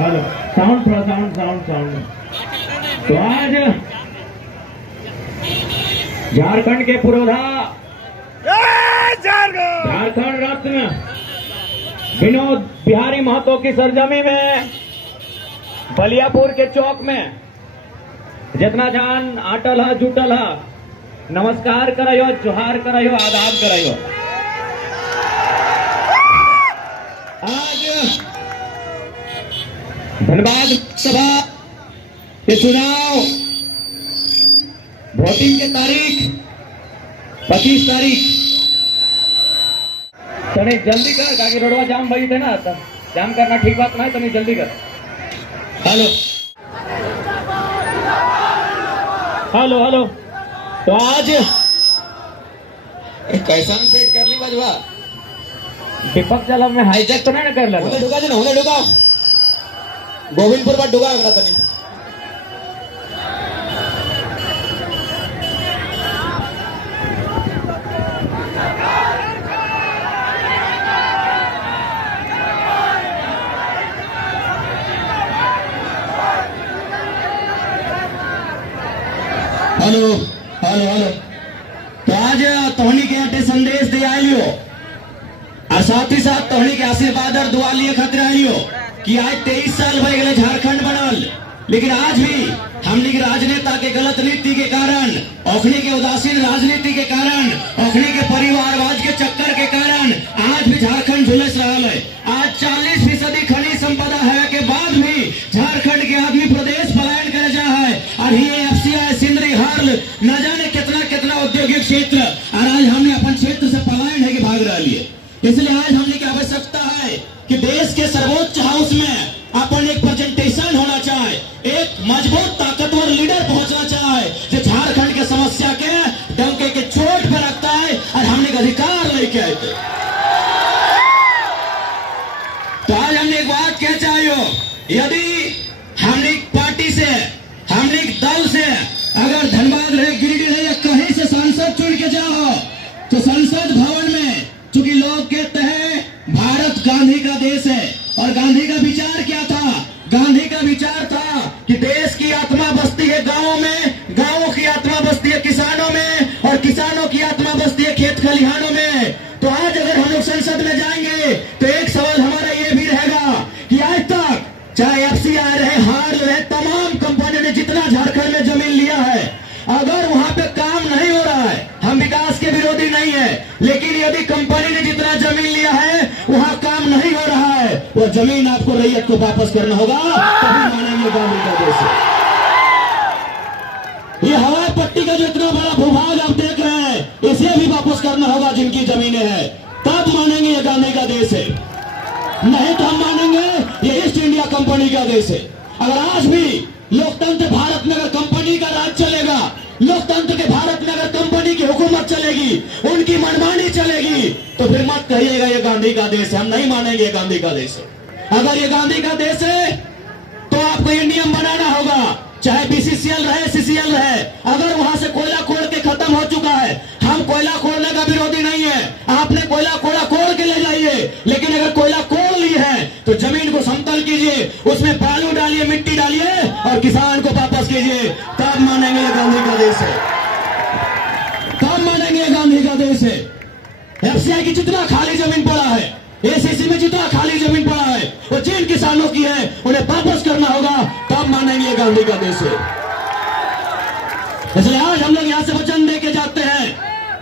Hello sound थोड़ा sound. तो आज झारखंड के पुरोधा, झारखंड रत्न विनोद बिहारी महतो की सरजमी में बलियापुर के चौक में जितना जान आटल है जुटल है, नमस्कार करायो, जोहार करायो, आदाब करायो। आज धनबाद सभा के चुनाव वोटिंग के तारीख 25 तारीख। तने जल्दी कर ताकि रोडवा जाम भई थे ना, जाम करना ठीक बात नहीं, तने जल्दी कर। Hello hello hello. तो आज कैसा पेट कर ली बजवा दीपक चला में हाईजैक तो नहीं ना कर ला। उन्हें डुगा गोविंदपुर पर डुगा अगला तनी। Hello hello hello. तो आज तोहनी के अटे संदेश दे आइलियो और साथ ही साथ तोहनी के आशीर्वाद और दुआ लिए खतरे आइलियो कि आज 23 साल भय गए झारखंड बनल, लेकिन आज भी हमनी के राजनेता के गलत नीति के कारण, ओखनी के उदासीन राजनीति के कारण, ओखनी के परिवारवाद के चक्कर के कारण आज भी झारखंड झुलस रहा है। आज 40% खनिज संपदा है के बाद भी झारखंड के आदमी प्रदेश पलायन करे जा है और ये एफसीआई सिंदरी हाल न जाने कितना कितना औद्योगिक क्षेत्र, और आज हमने अपन क्षेत्र से पलायन है कि भाग रहा लिए। इसलिए आज हमने की आवश्यकता है कि देश के सर्वोच्च हाउस में अपन एक प्रेजेंटेशन होना चाहे, एक मजबूत ताकतवर लीडर पहुंचना चाहे जो झारखंड के समस्या के डंके के चोट पर रखता है और हमने का अधिकार लेके आए थे। तो आज हमने एक बात कह चाहिए, यदि हमने पार्टी से, हमने दल से अगर धनबाद रहे, गिरिडीह रहे या कहीं से सांसद चुन के जाओ तो संसद भवन में, चूंकि लोग कहते हैं भारत गांधी का देश है, और गांधी का विचार क्या था? गांधी का विचार था कि देश की आत्मा बसती है गांवों में, गांवों की आत्मा बसती है किसानों में, और किसानों की आत्मा बसती है खेत खलिहानों में। तो आज अगर हम लोग संसद में जाएंगे तो एक सवाल हमारा ये भी रहेगा कि आज तक चाहे एफसीआई रहे, हार रहे, तमाम कंपनियों ने जितना झारखंड में जमीन लिया है, अगर वहां पे काम नहीं हो रहा है, हम विकास के विरोधी नहीं है, लेकिन यदि कंपनी ने जितना जमीन लिया है वहां काम नहीं हो रहा है, वो जमीन आपको रैयत को वापस करना होगा, तभी मानेंगे गांधी का देश है। ये हवाई पट्टी का जो इतना बड़ा भूभाग आप देख रहे हैं, इसे भी वापस करना होगा जिनकी जमीनें हैं, तब मानेंगे ये गांधी का देश है। नहीं तो हम मानेंगे ये ईस्ट इंडिया कंपनी का देश है। अगर आज भी लोकतंत्र भारत में अगर कंपनी का राज चलेगा, लोकतंत्र के भारत में अगर कंपनी की हुकूमत चलेगी, उनकी मनमानी चलेगी, तो फिर मत कहिएगा ये गांधी का देश है। हम नहीं मानेंगे ये गांधी का देश है। अगर ये गांधी का देश है तो आपको ये नियम बनाना होगा, चाहे बीसीसीएल रहे, सीसीएल रहे, अगर वहां से कोयला खोल के खत्म हो चुका है, हम कोयला खोलने का विरोधी नहीं है, आपने कोयला खोल के ले जाइए, लेकिन अगर कोयला खोल ली है तो जमीन को समतल कीजिए, उसमें बालू डालिए, मिट्टी डालिए और किसान को वापस कीजिए, तब मानेंगे ये गांधी का देश है, तब मानेंगे ये गांधी का देश है। एफसीआई की जितना खाली जमीन पड़ा है, एसीसी में जितना खाली जमीन पड़ा है, वो जिन किसानों की है उन्हें वापस करना होगा, तब मानेंगे ये गांधी का देश है। इसलिए आज हम लोग यहाँ से वचन दे के जाते हैं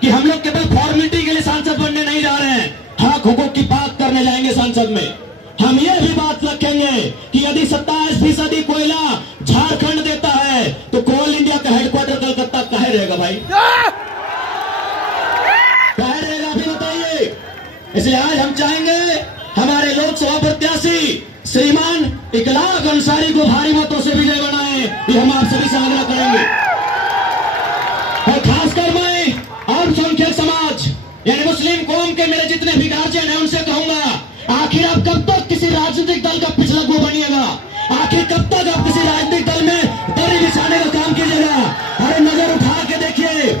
कि हम लोग केवल फॉर्मेलिटी के लिए सांसद बनने नहीं जा रहे हैं, हक हुकूक की बात करने जाएंगे संसद में। हम ये भी बात रखेंगे कि यदि 27% कोयला झारखंड देता है तो कोल इंडिया का हेडक्वार्टर कलकत्ता कहाँ रहेगा भाई? कहाँ रहेगा अभी बताइए। इसलिए आज हम चाहेंगे हमारे लोकसभा प्रत्याशी श्रीमान इकलाक अंसारी को भारी मतों से विजय बनाएं, ये हम आप सभी से आग्रह करेंगे। और खासकर मैं अल्पसंख्यक समाज यानी मुस्लिम कौम के मेरे जितने भी गार्जियन हैं उनसे कहूंगा, आखिर आप कब तक किसी राजनीतिक दल का पिछला गो बनिएगा? आखिर कब तक आप किसी राजनीतिक दल में दरी बिछाने का काम कीजिएगा? अरे नजर उठा के देखिए,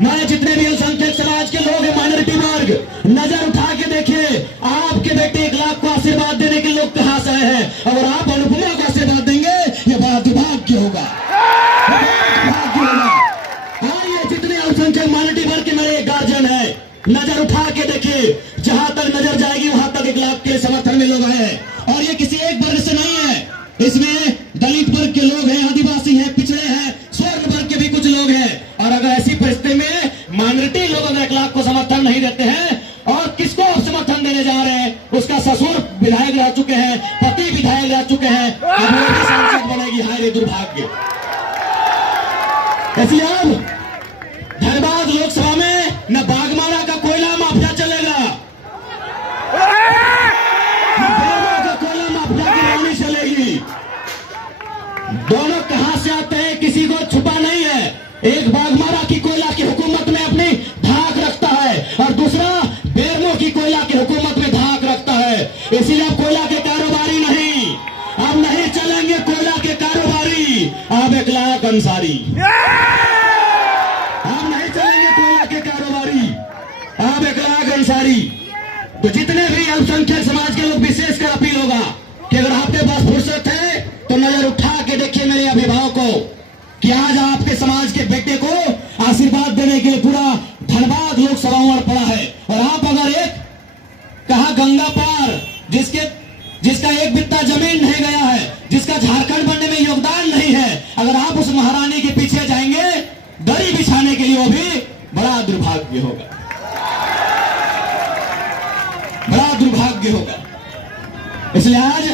मैं जितने भी अल्पसंख्यक समाज के लोग हैं, माइनॉरिटी वर्ग, नजर उठा के देखिए, आपके बेटे 1 लाख को आशीर्वाद देने के लोग कहां से आए हैं? और आप नजर उठा के देखिए, जहां तक नजर जाएगी वहां तक 1 लाख के समर्थन में लोग हैं। और ये किसी एक वर्ग से नहीं है, इसमें दलित वर्ग के लोग हैं, आदिवासी हैं, पिछड़े हैं, स्वर्ण वर्ग के भी कुछ लोग हैं। और अगर ऐसी परिस्थिति में माइनॉरिटी लोग अगर 1 लाख को समर्थन नहीं देते हैं, और किसको आप समर्थन देने जा रहे हैं? उसका ससुर विधायक रह चुके हैं, पति विधायक रह चुके हैं, अब वो भी सांसद बनेगी। हाय रे दुर्भाग्य। इसलिए अब धनबाद लोकसभा में न बागमारा का कोयला माफिया चलेगा, न बेलवा का कोयला माफिया की रानी चलेगी। दोनों कहां से आते हैं किसी को छुपा नहीं है। एक बागमारा की कोयला की हुकूमत में अपनी धाक रखता है, और दूसरा बेरमो की कोयला की हुकूमत में धाक रखता है। इसीलिए अब कोयला के कारोबारी नहीं, अब नहीं चलेंगे कोयला के कारोबारी, अब 1 लाख अंसारी। अब नहीं चलेंगे कोयला के कारोबारी, अब 1 लाख अंसारी। तो जितने भी अल्पसंख्यक समाज के लोग, विशेषकर अपील होगा कि अगर आपके पास फुर्सत है तो नजर उठा के देखिए मेरे अभिभावकों, कि आज आपके समाज के बेटे को आशीर्वाद देने के लिए पूरा धनबाद लोकसभा उमड़ पड़ा है। और आप अगर एक कहा गंगा पार, जिसका 1 बित्ता जमीन नहीं गया है, जिसका झारखंड बनने में योगदान नहीं है, अगर आप उस महारानी के पीछे जाएंगे दरी बिछाने के लिए, वो भी बड़ा दुर्भाग्य होगा, बड़ा दुर्भाग्य होगा। इसलिए आज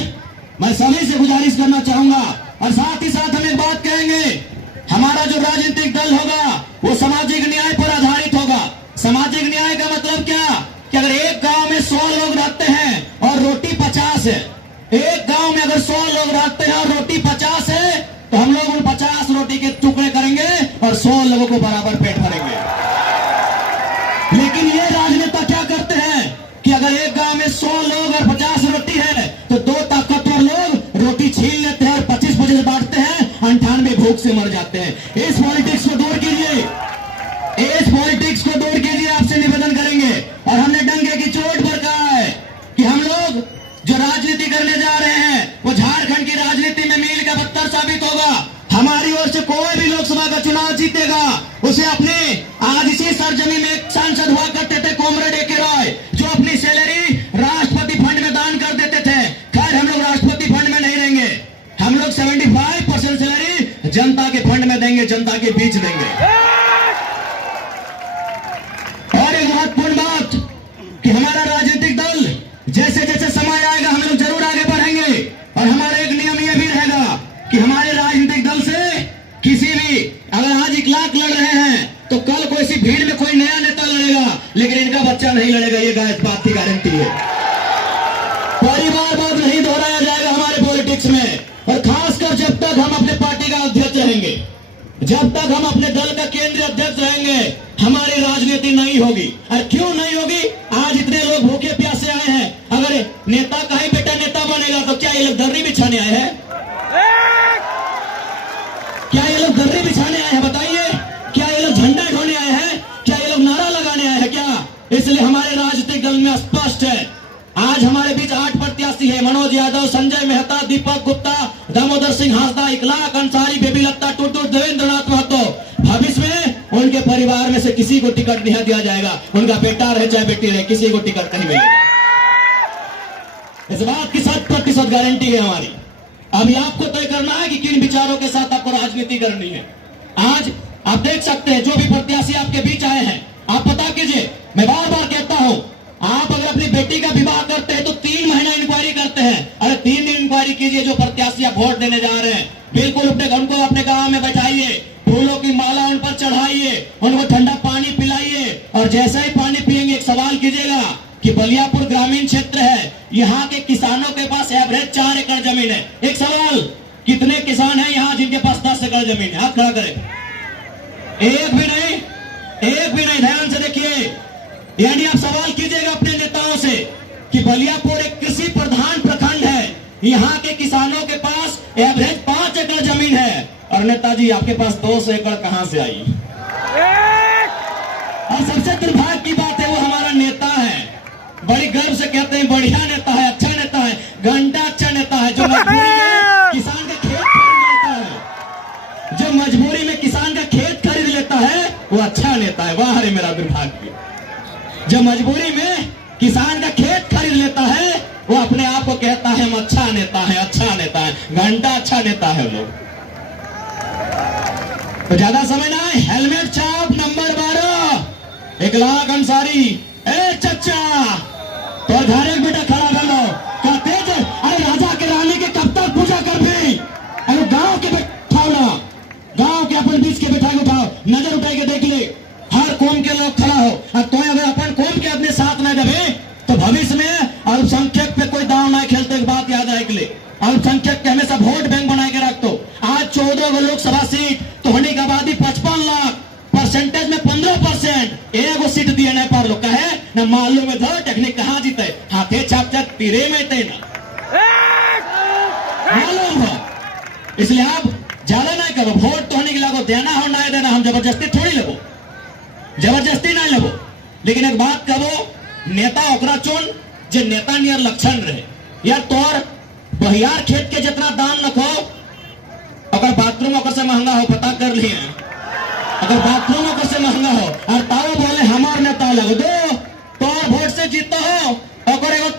मैं सभी से गुजारिश करना चाहूंगा, और साथ ही साथ हम एक बात कहेंगे, हमारा जो राजनीतिक दल होगा वो सामाजिक न्याय पर आधारित होगा। सामाजिक न्याय का मतलब क्या? कि अगर एक गांव में 100 लोग रहते हैं और रोटी 50 है, एक गांव में अगर 100 लोग रहते हैं और रोटी 50 है, तो हम लोग उन 50 रोटी के टुकड़े करेंगे और 100 लोगों को बराबर पेट भरेंगे। लेकिन ये राजनेता क्या करते हैं कि अगर एक गांव में 100 लोग और 50 रोटी है, तो 2 ताकतवर लोग रोटी छीन लेते हैं और 25-25 बांटते हैं, 98 भूख से मर जाते हैं। इस पॉलिटिक्स को दूर कीजिए, इस पॉलिटिक्स को दूर कीजिए, आपसे निवेदन करेंगे। और हमने डंके की चोट पर कहा है कि हम लोग जो राजनीति करने जा रहे हैं वो झारखंड की राजनीति में मील का पत्थर साबित होगा। हमारी ओर से कोई भी लोकसभा का चुनाव जीतेगा, उसे अपने आज इसी सरजमी में एक सांसद हुआ करते थे कॉमरेड ए.के. रॉय, जो अपनी सैलरी राष्ट्रपति फंड में दान कर देते थे। खैर हम लोग राष्ट्रपति फंड में नहीं देंगे, हम लोग 75% सैलरी जनता के फंड में देंगे, जनता के बीच देंगे। और एक महत्वपूर्ण बात कि हमारा राजनीतिक दल जैसे जैसे समय आएगा हम लोग जरूर आगे बढ़ेंगे। और हमारा एक नियम यह भी रहेगा कि हमारे राजनीतिक दल से किसी भी, अगर आज 1 लाख लड़ रहे हैं तो कल कोई सी भीड़ में कोई नया नेता लड़ेगा, लेकिन इनका बच्चा नहीं लड़ेगा, ये इस बात की गारंटी है। परिवारवाद नहीं दोहराया जाएगा हमारे पॉलिटिक्स में। और खासकर जब तक हम अपने पार्टी का अध्यक्ष रहेंगे, जब तक हम अपने दल का केंद्रीय अध्यक्ष रहेंगे, हमारी राजनीति नहीं होगी। और क्यों नहीं होगी? आज इतने लोग भूखे प्यासे आए हैं, अगर नेता का ही बेटा नेता बनेगा तो क्या ये लोग दर्री बिछाने आए हैं? क्या ये लोग दर्री बिछाने आए हैं? बताइए, क्या ये लोग झंडा ढोने आए हैं? क्या ये लोग नारा लगाने आए हैं क्या? इसलिए हमारे राजनीतिक दल में स्पष्ट है, आज हमारे बीच 8 प्रत्याशी है, मनोज यादव, संजय मेहता, दीपक गुप्ता, दामोदर सिंह हांसदा, 1 लाख अंसारी, बेबी लता टुटू, देवेंद्र नाथ महतो। भविष्य में उनके परिवार में से किसी को टिकट नहीं दिया जाएगा, उनका बेटा रहे चाहे बेटी रहे, किसी को टिकट नहीं मिलेगा। इस बात की 100% गारंटी है हमारी। अभी आपको तय करना है कि किन विचारों के साथ आपको राजनीति करनी है। आज आप देख सकते हैं जो भी प्रत्याशी आपके बीच आए हैं, आप पता कीजिए। मैं बार बार कहता हूं, आप अगर अपनी बेटी का विवाह करते हैं तो 3 महीना इंक्वायरी करते हैं। अरे 3 दिन इंक्वायरी कीजिए। जो प्रत्याशी आप वोट देने जा रहे हैं, बिल्कुल उनको अपने गांव में बैठाइए, फूलों की माला उन पर चढ़ाइए, उनको ठंडा पानी पिलाइए, और जैसे ही पानी पिएंगे एक सवाल कीजिएगा कि बलियापुर ग्रामीण क्षेत्र है, यहाँ के किसानों के पास एवरेज 4 एकड़ जमीन है। एक सवाल, कितने किसान हैं यहाँ जिनके पास 10 एकड़ जमीन है? हाथ खड़ा करें। एक भी नहीं, एक भी नहीं। ध्यान से देखिए, यानी आप सवाल कीजिएगा अपने नेताओं से कि बलियापुर एक कृषि प्रधान प्रखंड है, यहाँ के किसानों के पास एवरेज 5 एकड़ जमीन है, और नेताजी आपके पास 200 एकड़ कहां से आई? और सबसे दुर्भाग्य की बात है, वो हमारा नेता है, बड़ी गर्व से कहते हैं बढ़िया नेता है, अच्छा नेता है, घंटा अच्छा नेता है, जो मजबूरी में किसान का खेत खरीद लेता है, जो मजबूरी में किसान का खेत खरीद लेता है, वो अच्छा नेता है। वाह रे मेरा दुर्भाग्य। जो मजबूरी में किसान का खेत खरीद लेता है, वो अपने आप को कहता है हम अच्छा नेता है, अच्छा नेता है, घंटा अच्छा नेता है लोग। तो ज्यादा समय ना, हेलमेट छाप नंबर 12 1 लाख अंसारी। ए चचा तो घर एक बेटा खड़ा कर लो, कहते अरे राजा के रानी के कब तक पूजा कर भी? अरे गांव के बैठाओ ना, गांव के अपन बीच के बैठा के उठाओ, नजर उठाई के देख ले, हर कौम के लोग खड़ा हो। अब तो अगर अपन कौम के अपने साथ न देवे तो भविष्य में अल्पसंख्यक पे कोई दाव ना खेलते। एक बात याद रख ले, अल्पसंख्यक के हमेशा वोट बैंक बना के रख दो। आज 14 लोकसभा सीट तो होने की आबादी 55 लाख, परसेंटेज में 15%, एगो सीट दिए नहीं पार लोग कहे न मालूम है था टेक्निक कहाँ जीते, हाथे छाप छाप तीरे में थे ना मालूम है। इसलिए आप ज्यादा नहीं करो, वोट तो होने के लागो देना हो ना देना, हम जबरदस्ती थोड़ी लेबो, जबरदस्ती नहीं लेबो। लेकिन एक बात कहो, नेता ओकरा चुन जे नेता नियर लक्षण रहे। यार तोर बहियार खेत के जितना दाम न खो, अगर बाथरूम ओकर से महंगा हो, पता कर लिए, अगर बाथरूम ओकर से महंगा हो और ताऊ बोले हमार नेता लग दो, तोर वोट से जीता हो, और एगो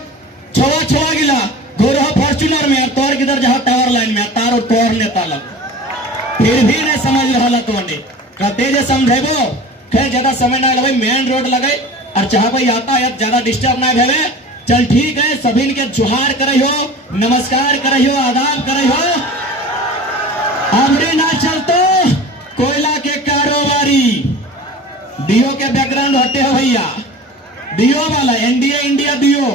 छोवा गिला घोर हो फॉर्च्यूनर में, तोर किधर जाओ टावर लाइन में, तार और तोर नेता लग, फिर भी नहीं समझ रहा तो कहते जे समझेबो। खैर ज्यादा समय ना लगे, मेन रोड लगे और चाहे भाई यातायात ज्यादा डिस्टर्ब ना भेवे। चल ठीक है, सभी के जुहार करे हो, नमस्कार करे हो, आदाब करे हो। अबरी ना चलतो कोयला के कारोबारी, डीओ के बैकग्राउंड हटे हो भैया, डीओ वाला एनडीए इंडिया डीओ।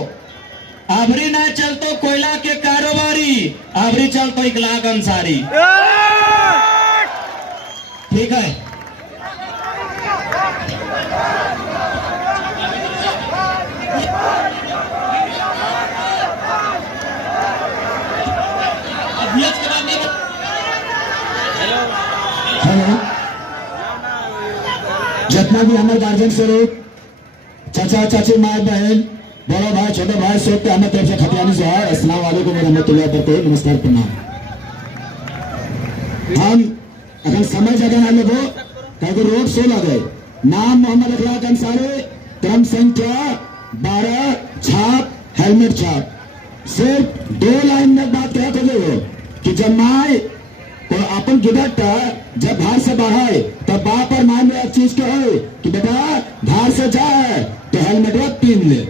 अबरी ना चलतो कोयला के कारोबारी, अबरी चलतो 1 लाख अंसारी। ठीक है, हेलो, जितना भी हमारे गार्जियन से लोग, चाचा चाची माँ बहन बड़ा भाई छोटे भाई सब के हमें तरफ से खतियानी जोहार, अस्सलाम वालेकुम रहमतुल्लाह बरकातहू, नमस्कार प्रणाम। हम अगर समय जगह है लोगों कहीं रोड शो लगे, नाम मोहम्मद अखलाक अंसारी, क्रम संख्या 12, छाप हेलमेट छाप। सिर्फ 2 लाइन में बात कहते थे कि जब माए तो अपन गिदटा जब भार से बढ़ाए तब बाप और माए में एक चीज कहे कि बेटा भार से जाए तो हेलमेट पहन ले।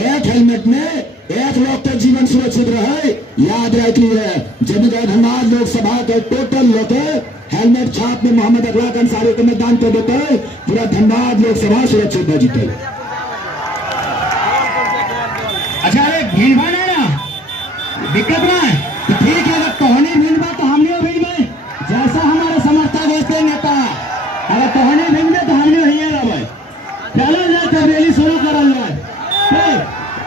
एक हेलमेट में 1 लोग का जीवन सुरक्षित रहे, याद रख लीजिए। जब धनबाद लोकसभा के टोटल लोग हेलमेट छाप में मोहम्मद अखलाक अंसारी को मतदान कर देते, पूरा धनबाद लोकसभा सुरक्षित न जीते। अच्छा अरे भीड़ भाड़ है ना, दिक्कत ना है तो ठीक है, अगर तोहनी भीड़ बा तो हमने भीड़ में जैसा हमारे समर्थक होते नेता, अगर तोहनी भीड़ में तो हमने ही रहे। चलो जाए तो रैली शुरू करल जाए।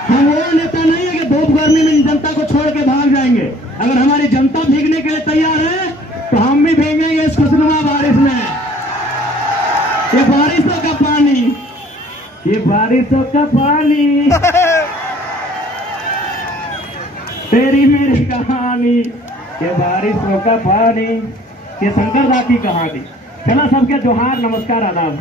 हम वो नेता नहीं है कि धूप गर्मी में जनता को छोड़ के भाग जाएंगे। अगर हमारी जनता भीगने के लिए तैयार है तो हम भी भीगेंगे इस खुशनुमा बारिश में। ये बारिशों का पानी, ये बारिशों का पानी, तेरी मेरी कहानी, ये बारिशों का पानी, ये शंकर दा की कहानी। चला सबके जोहार, नमस्कार, आदाब।